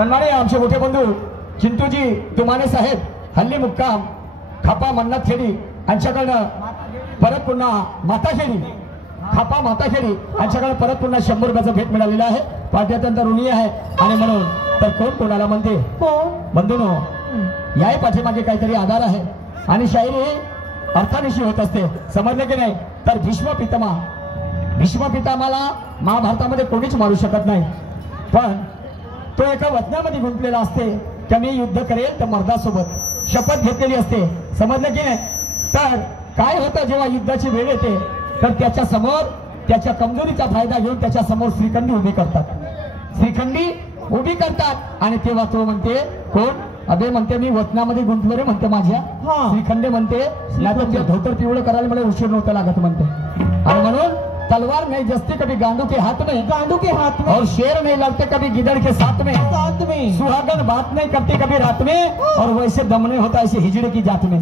सन्माननीय आमचे मोठे बंधू चिंटूजी तुमाने साहेब हल्ली मुक्काम खापा मन्नाथ खेडी यांच्याकडनं परत पुन्हा माताखेडी खापा माताखेडी यांच्याकडे परत पुन्हा 100 रुपयाचं भेट मिळालेलं आहे. पार्टी अत्यंत ऋणी आहे आणि म्हणून तर कोण कोणाला म्हणते बंधूनो याही पाठीमागे काहीतरी आधार आहे आणि शायरी अर्थानिशी होत असते. समजले की नाही? तर भीष्म पितामहाला महाभारतामध्ये कोणीच मारू शकत नाही, पण तो एका वचनामध्ये गुंतलेला असते की मी युद्ध करेल तर मर्दासोबत शपथ घेतलेली असते. समजलं की नाही? तर काय होतं जेव्हा युद्धाची वेळ येते तर त्याच्या समोर त्याच्या कमजोरीचा फायदा घेऊन त्याच्या समोर श्रीखंडी उभी करतात आणि तेव्हा तो म्हणते कोण अबे म्हणते मी वचनामध्ये गुंतलो रे म्हणते माझ्या श्रीखंडे म्हणते नाही तर धोतर पिवळं करायला मला उशीर नव्हता लागत म्हणते. आणि म्हणून तलवार नहीं जसती कभी गांडू के हाथ में और शेर नहीं लड़ते कभी गिदड़ के साथ में सुहागन बात नहीं करती कभी रात में और वैसे दम नहीं होता ऐसे हिजड़े की जात में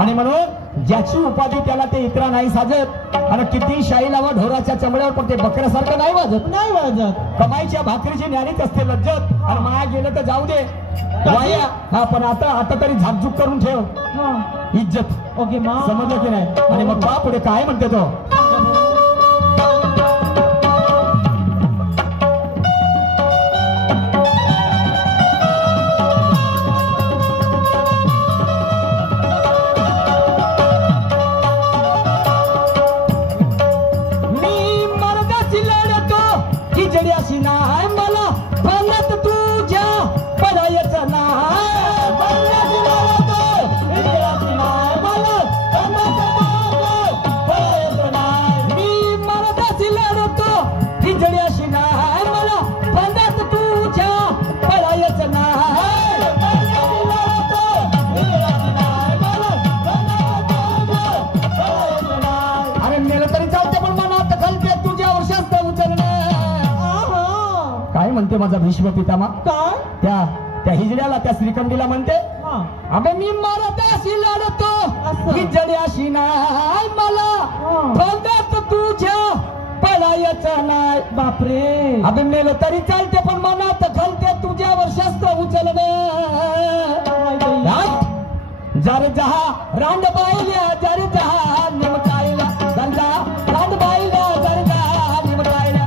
आणि म्हणून ज्याची उपाधी त्याला ते इतरा नाही साजत आणि किती शाही लावा ढोराच्या चमड्यावर पण ते बकऱ्यासारखं नाही वाजत. कमाईच्या भाकरीची न्यारीच असते लज्जत आणि माया गेलं तर जाऊ दे वाया. हा पण आता तरी झाकझूक करून ठेव इज्जत. ओके समजलं की नाही? आणि मग बा पुढे काय म्हणते तो म्हणते माझा भीष्म पितामह त्या हिजड्याला त्या श्रीखंडीला म्हणते अबे मी मरदाशी लढतो हिजड्याशी नाही मला बंदात तुझ्या पळायचं नाही. बापरे अबे मेलं तरी चालते पण मनात घालते तुझ्यावर शस्त्र उचलणे. जर जहा रांड पाहिल्या जर जहा निमकायला गंजा रांड पाहिल्या जर जहा निमकायला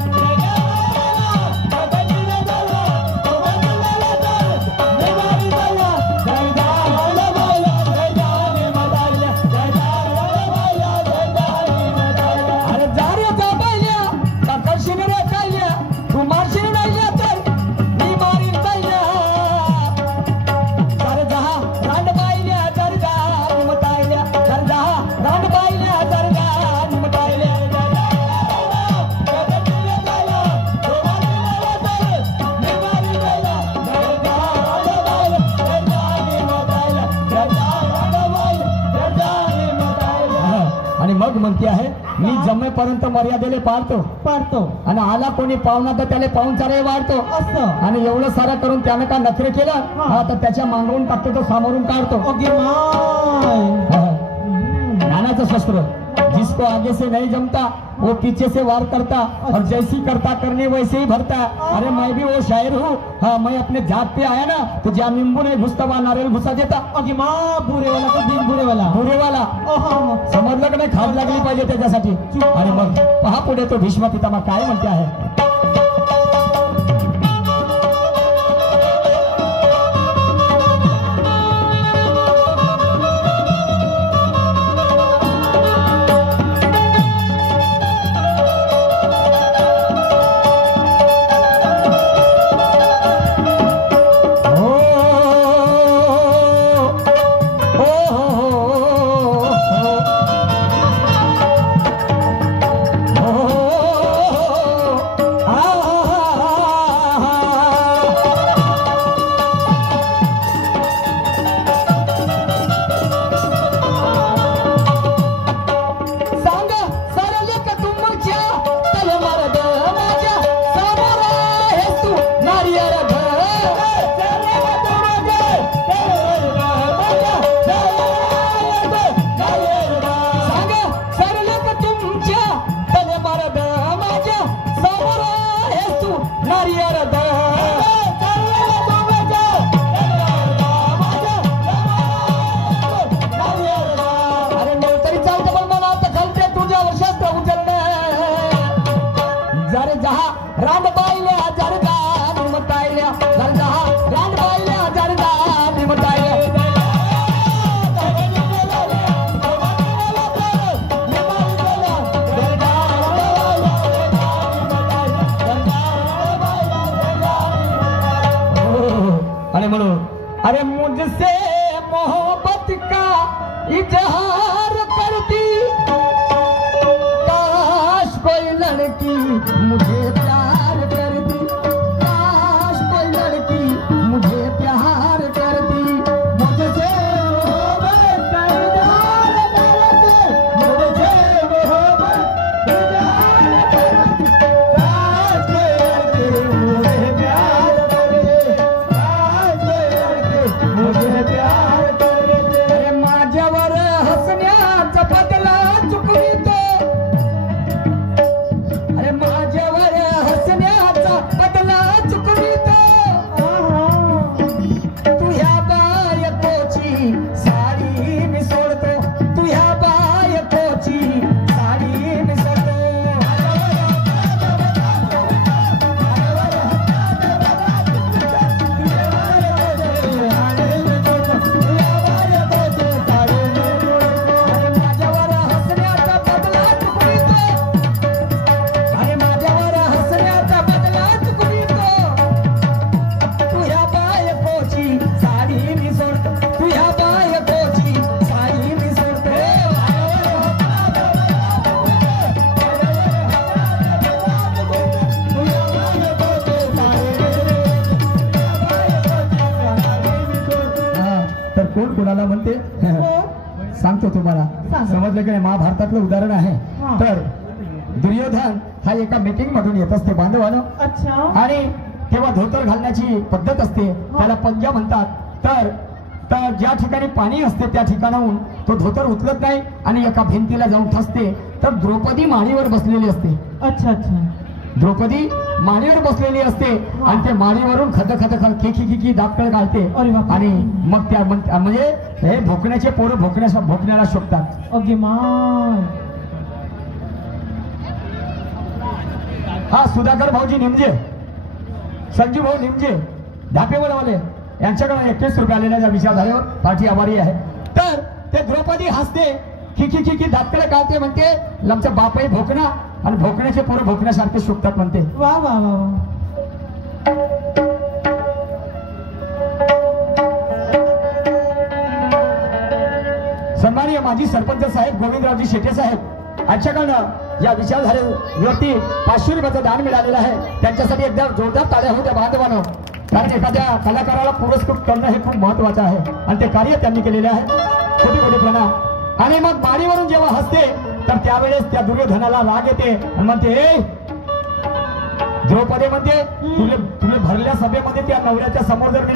म्हणते आहे मी जमेपर्यंत मर्यादेले पाळतो आणि आला कोणी पाहुणा तर त्याला पाहुणचारे वाढतो असं आणि एवढं सारं करून त्याने का नखरे केलं हा तर त्याच्या मांगरून टाकतो तो सामोरून काढतो. ज्ञानाचं शस्त्र जिसको आगे से नहीं जमता वो पीछे से वार करता और जैसी करता करने वैसे ही भरता. अरे मैं भी वो शायर हूँ. हाँ मैं अपने जात पे आया ना तो ज्या निंबू नहीं घुसता वहां नारियल घुसा देता. बुरेवाला तो दिन बुरेवाला समजलं का नाही? खाब लागली पाहिजे त्याच्यासाठी. आणि मग पहा पुढे तो भीष्म पितामह काय म्हणते आहे. रान पाहिल्या जरदा निमतायल्या जरदा रान पाहिल्या जरदा निमतायल्या आणि म्हणून अरे मुझसे मोहब्बत का इजहार करती काश कोई लड़की मुझे प्यार करती काश कोई लड़की मुझे प्यार करती मुझसे मोहब्बत का इजहार करती मुझसे मोहब्बत का इजहार करती काश कोई लड़की मुझे प्यार मुझे प्यार करते अरे माझ्यावर हसण्याचा बदला चुकवितो अरे माझ्यावर हसण्याचा बदला चुकवितो तू ह्या बायकोची साडी मी सोडतो तू ह्या बायकोची साडी मी सोडतो कोण कोणाला म्हणते सांगतो तुम्हाला समजलं की महाभारतातलं उदाहरण आहे तर दुर्योधन हा एका मीटिंग मधून येत असते बांधवानं अच्छा आणि तेव्हा धोतर घालण्याची पद्धत असते त्याला पंजा म्हणतात तर ज्या ठिकाणी पाणी असते त्या ठिकाणाहून तो धोतर उचलत नाही आणि एका भिंतीला जाऊन ठसते तर द्रौपदी माडीवर बसलेली असते अच्छा अच्छा द्रौपदी माडीवर बसलेली असते आणि ते माडीवरून खद खद खी दापकळ घालते आणि मग त्या म्हणजे हे भोकण्याचे पोरं भोकण्याला शोधतात अगे माय हा सुधाकर भाऊजी निमजे संजू भाऊ निमजे धापेवाले यांच्याकडे 21 रुपये आलेल्या या विचारधारेवर पाठी आभारी आहे तर ते द्रौपदी हसते खी दापकळ घालते म्हणते आमचा बापही भोकणा आणि भोकण्याचे पोरं भोकण्यासारखे शोधतात म्हणते वा वा वा वा सन्माननीय माजी सरपंच साहेब गोविंदरावजी शेटे साहेब यांच्याकडनं या विचारधारेवरती 500 रुपयाचं दान मिळालेलं आहे त्यांच्यासाठी एकदा जोरदार टाळ्या होत्या बांधवानं कारण एखाद्या कलाकाराला पुरस्कृत करणं हे खूप महत्वाचं आहे आणि ते कार्य त्यांनी केलेले आहे कोटी कोटी प्रणाम आणि मग बाडीवरून जेव्हा हसते तर त्यावेळेस त्या दुर्योधनाला राग येते आणि म्हणते ए द्रौपदी म्हणते तुला भरल्या सभेमध्ये त्या नवऱ्याच्या समोर जर मी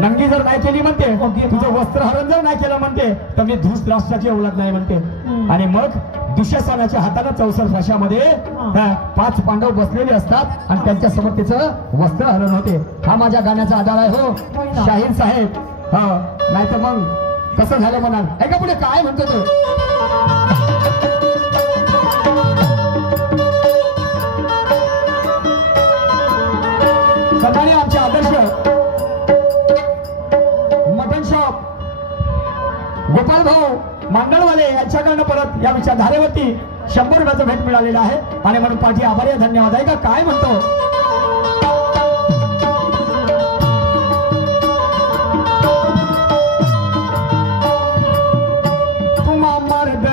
नंगी जर नाही केली म्हणते तुझं वस्त्रहरण जर नाही केलं म्हणते तर मी धूस राष्ट्राची औलाद नाही म्हणते आणि मग दुःशासनाच्या हाताला 64 फाशामध्ये 5 पांडव बसलेले असतात आणि त्यांच्या समोर त्याचं वस्त्रहरण होते हा माझ्या गाण्याचा आधार आहे हो शाहीर साहेब नाही तर मग कसं झालं म्हणाल ऐका पुढे काय म्हणतो तो सकाळी आमचे आदर्श मटन शॉप गोपाल भाऊ मांडणवाले यांच्याकडनं परत या विचारधारेवरती 100 रुपयाचं भेट मिळालेलं आहे आणि म्हणून पाठी आभारी आहे धन्यवाद आहे का काय म्हणतो तुम्हा मर्द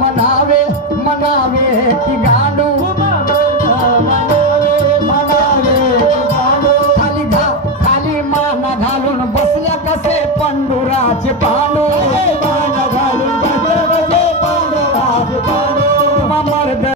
मनावे मनावे की गांडू खाली मान घालून बसल्या कसे पंडुराचे पांडू